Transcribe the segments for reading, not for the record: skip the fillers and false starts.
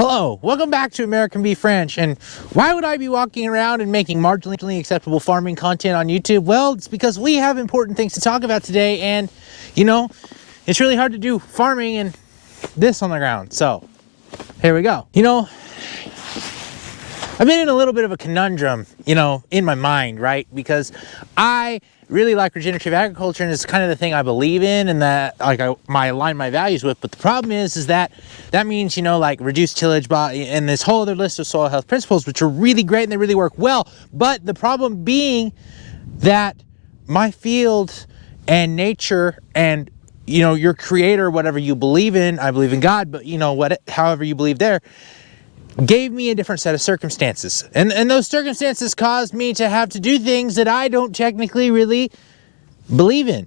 Hello, welcome back to American Beef Ranch. And why would I be walking around and making marginally acceptable farming content on YouTube? Well, it's because we have important things to talk about today, and it's really hard to do farming and this on the ground. So here we go. I've been in a little bit of a conundrum, in my mind, right? Because I really like regenerative agriculture, and it's kind of the thing I believe in, and that I align my values with. But the problem is that means, like reduced tillage and this whole other list of soil health principles, which are really great and they really work well. But the problem being that my field and nature and, your creator, whatever you believe in, I believe in God, but however you believe there, gave me a different set of circumstances. And those circumstances caused me to have to do things that I don't technically really believe in.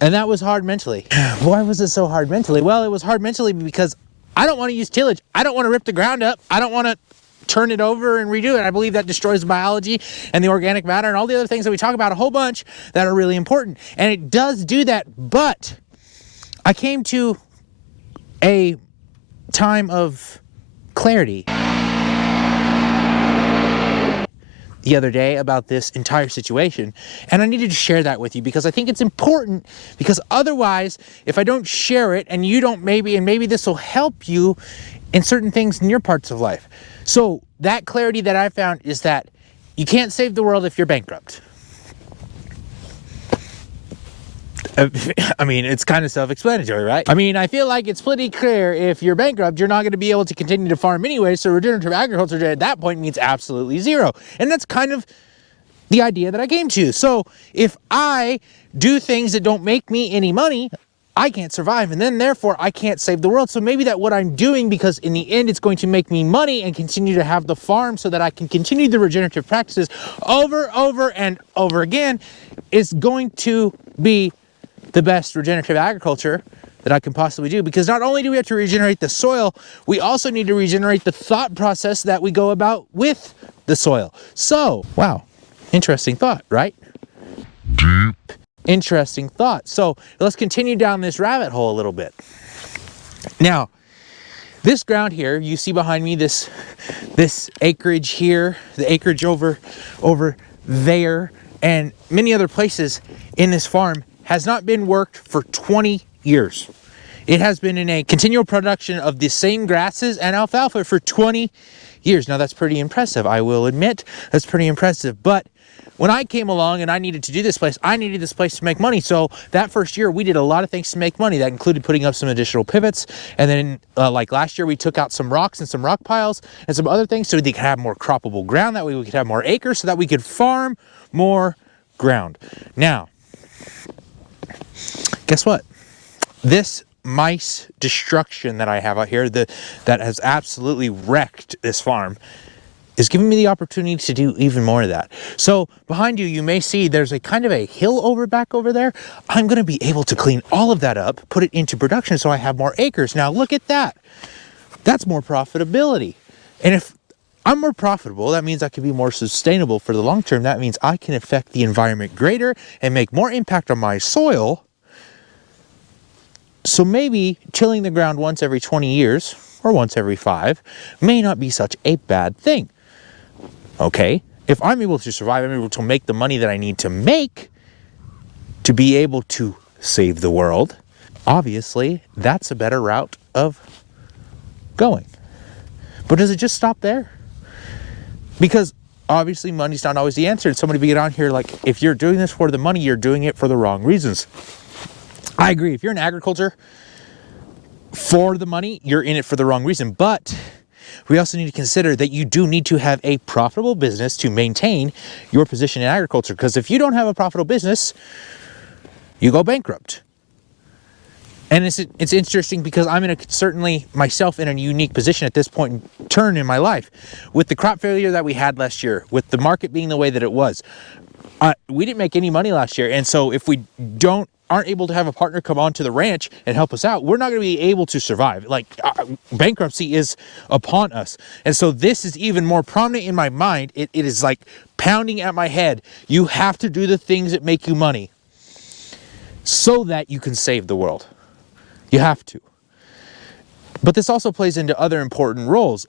And that was hard mentally. Why was it so hard mentally? Well, it was hard mentally because I don't want to use tillage. I don't want to rip the ground up. I don't want to turn it over and redo it. I believe that destroys the biology and the organic matter and all the other things that we talk about a whole bunch that are really important. And it does do that, but I came to a time of clarity the other day about this entire situation, and I needed to share that with you because I think it's important, because otherwise, if I don't share it and you don't, maybe this will help you in certain things in your parts of life. So that clarity that I found is that you can't save the world if you're bankrupt. It's kind of self-explanatory, right? I feel like it's pretty clear if you're bankrupt, you're not going to be able to continue to farm anyway, so regenerative agriculture at that point means absolutely zero. And that's kind of the idea that I came to. So if I do things that don't make me any money, I can't survive, and then therefore I can't save the world. So maybe that what I'm doing, because in the end it's going to make me money and continue to have the farm so that I can continue the regenerative practices over and over again, is going to be the best regenerative agriculture that I can possibly do. Because not only do we have to regenerate the soil, we also need to regenerate the thought process that we go about with the soil. So, wow, interesting thought, right? Deep. Interesting thought. So let's continue down this rabbit hole a little bit. Now, this ground here, you see behind me, this acreage here, the acreage over there, and many other places in this farm has not been worked for 20 years. It has been in a continual production of the same grasses and alfalfa for 20 years. Now that's pretty impressive, I will admit. That's pretty impressive. But when I came along and I needed to do this place, I needed this place to make money. So that first year, we did a lot of things to make money. That included putting up some additional pivots. And then like last year, we took out some rocks and some rock piles and some other things so we could have more croppable ground. That way we could have more acres so that we could farm more ground. Now, guess what? This mice destruction that I have out here that has absolutely wrecked this farm is giving me the opportunity to do even more of that. So behind you, you may see there's a kind of a hill back over there. I'm going to be able to clean all of that up, put it into production so I have more acres. Now look at that. That's more profitability. And if I'm more profitable, that means I can be more sustainable for the long term. That means I can affect the environment greater and make more impact on my soil. So maybe tilling the ground once every 20 years or once every 5 may not be such a bad thing. Okay, if I'm able to survive, I'm able to make the money that I need to make to be able to save the world, obviously that's a better route of going. But does it just stop there? Because obviously money's not always the answer. And somebody be on here like, if you're doing this for the money, you're doing it for the wrong reasons. I agree. If you're in agriculture for the money, you're in it for the wrong reason. But we also need to consider that you do need to have a profitable business to maintain your position in agriculture. Because if you don't have a profitable business, you go bankrupt. And it's interesting because I'm certainly myself in a unique position at this point in turn in my life. With the crop failure that we had last year, with the market being the way that it was, we didn't make any money last year. And so if we aren't able to have a partner come onto the ranch and help us out, we're not going to be able to survive. Bankruptcy is upon us. And so this is even more prominent in my mind. It is like pounding at my head. You have to do the things that make you money so that you can save the world. You have to. But this also plays into other important roles.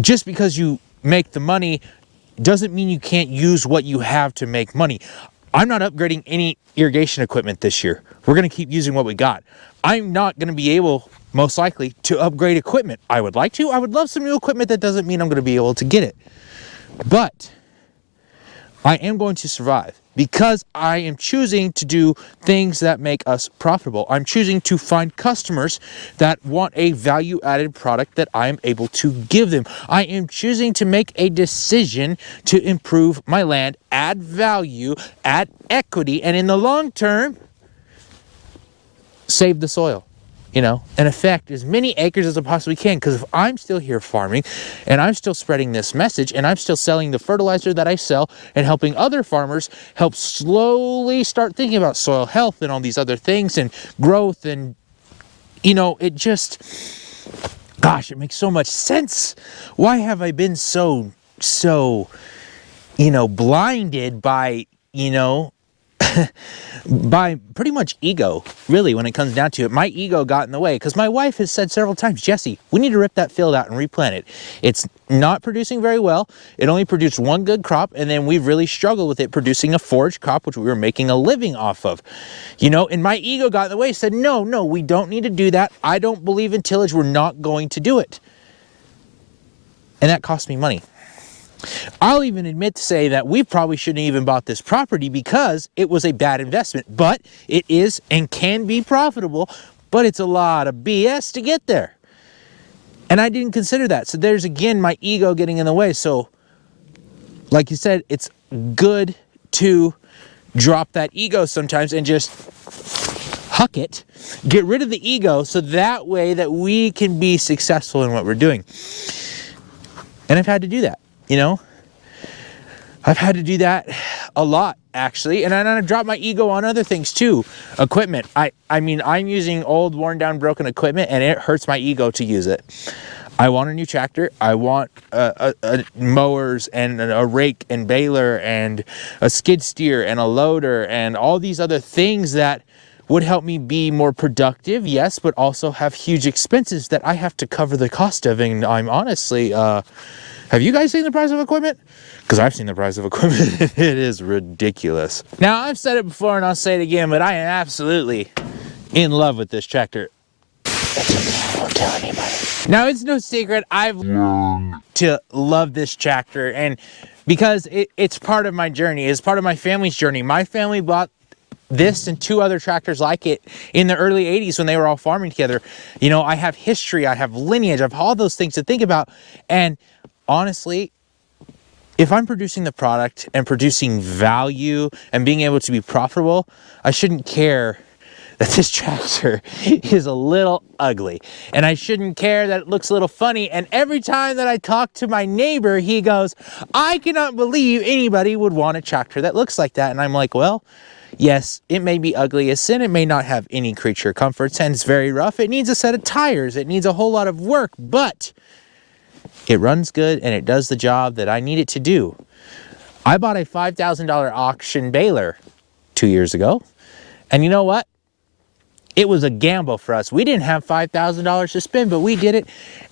Just because you make the money doesn't mean you can't use what you have to make money. I'm not upgrading any irrigation equipment this year. We're going to keep using what we got. I'm not going to be able, most likely, to upgrade equipment. I would like to. I would love some new equipment. That doesn't mean I'm going to be able to get it. But I am going to survive because I am choosing to do things that make us profitable. I'm choosing to find customers that want a value-added product that I am able to give them. I am choosing to make a decision to improve my land, add value, add equity, and in the long term, save the soil. And affect as many acres as I possibly can. Because if I'm still here farming and I'm still spreading this message and I'm still selling the fertilizer that I sell and helping other farmers help slowly start thinking about soil health and all these other things and growth and, it just, gosh, it makes so much sense. Why have I been so, blinded by, by pretty much ego, really, when it comes down to it. My ego got in the way because my wife has said several times, Jesse, we need to rip that field out and replant it. It's not producing very well. It only produced one good crop, and then we've really struggled with it producing a forage crop, which we were making a living off of. And my ego got in the way, said, no, we don't need to do that. I don't believe in tillage. We're not going to do it. And that cost me money. I'll even admit to say that we probably shouldn't even bought this property because it was a bad investment, but it is and can be profitable, but it's a lot of BS to get there. And I didn't consider that. So there's, again, my ego getting in the way. So like you said, it's good to drop that ego sometimes and just huck it, get rid of the ego so that way that we can be successful in what we're doing. And I've had to do that. I've had to do that a lot, actually. And I dropped my ego on other things too. Equipment. I mean, I'm using old, worn down, broken equipment, and it hurts my ego to use it. I want a new tractor. I want mowers and a rake and baler and a skid steer and a loader and all these other things that would help me be more productive, yes, but also have huge expenses that I have to cover the cost of. And I'm honestly... have you guys seen the price of equipment? Because I've seen the price of equipment. It is ridiculous. Now, I've said it before and I'll say it again, but I am absolutely in love with this tractor. That's okay, I won't tell anybody. Now, it's no secret I've learned to love this tractor, and because it's part of my journey, it's part of my family's journey. My family bought this and two other tractors like it in the early 80s when they were all farming together. I have history, I have lineage, I have all those things to think about, and honestly, if I'm producing the product and producing value and being able to be profitable, I shouldn't care that this tractor is a little ugly. And I shouldn't care that it looks a little funny. And every time that I talk to my neighbor, he goes, I cannot believe anybody would want a tractor that looks like that. And I'm like, well, yes, it may be ugly as sin. It may not have any creature comforts, and it's very rough. It needs a set of tires. It needs a whole lot of work, but it runs good and it does the job that I need it to do. I bought a $5,000 auction baler 2 years ago. And you know what? It was a gamble for us. We didn't have $5,000 to spend, but we did it.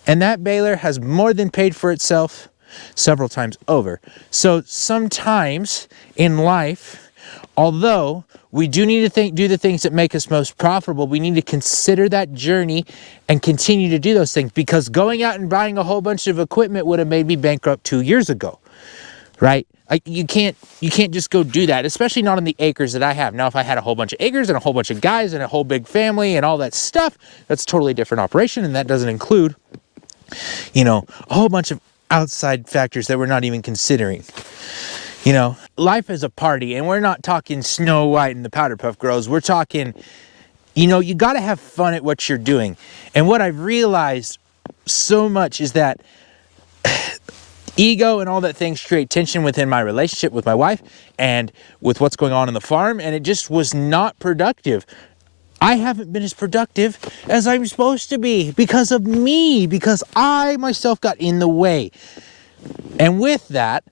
And that baler has more than paid for itself several times over. So sometimes in life, although we do need to do the things that make us most profitable, we need to consider that journey and continue to do those things, because going out and buying a whole bunch of equipment would have made me bankrupt 2 years ago, right? You can't just go do that, especially not on the acres that I have. Now, if I had a whole bunch of acres and a whole bunch of guys and a whole big family and all that stuff, that's a totally different operation, and that doesn't include, a whole bunch of outside factors that we're not even considering. Life is a party, and we're not talking Snow White and the Powder Puff Girls. We're talking, you got to have fun at what you're doing. And what I've realized so much is that ego and all that things create tension within my relationship with my wife and with what's going on in the farm, and it just was not productive. I haven't been as productive as I'm supposed to be because of me, because I myself got in the way. And with that,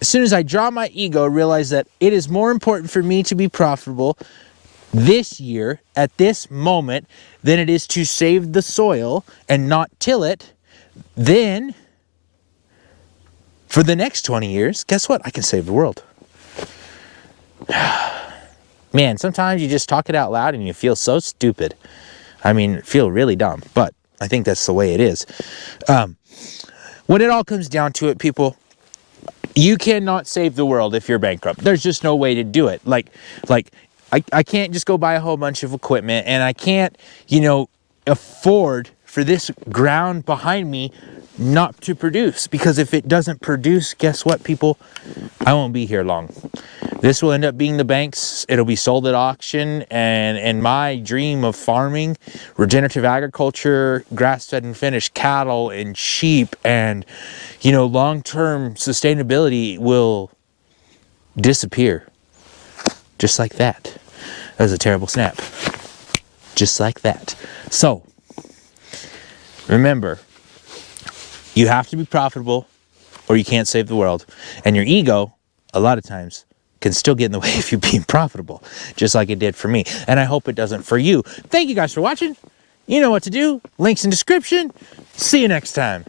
as soon as I draw my ego, realize that it is more important for me to be profitable this year at this moment than it is to save the soil and not till it, then for the next 20 years, guess what? I can save the world. Man, sometimes you just talk it out loud and you feel so stupid. I mean, feel really dumb, but I think that's the way it is. When it all comes down to it, people, you cannot save the world if you're bankrupt. There's just no way to do it. I can't just go buy a whole bunch of equipment, and I can't, afford for this ground behind me not to produce, because if it doesn't produce, guess what, people? I won't be here long. This will end up being the bank's. It'll be sold at auction, and my dream of farming, regenerative agriculture, grass-fed and finished cattle and sheep, and long-term sustainability will disappear. Just like that. That was a terrible snap. Just like that. So, remember, you have to be profitable or you can't save the world. And your ego, a lot of times, can still get in the way of you being profitable, just like it did for me. And I hope it doesn't for you. Thank you guys for watching. You know what to do. Links in description. See you next time.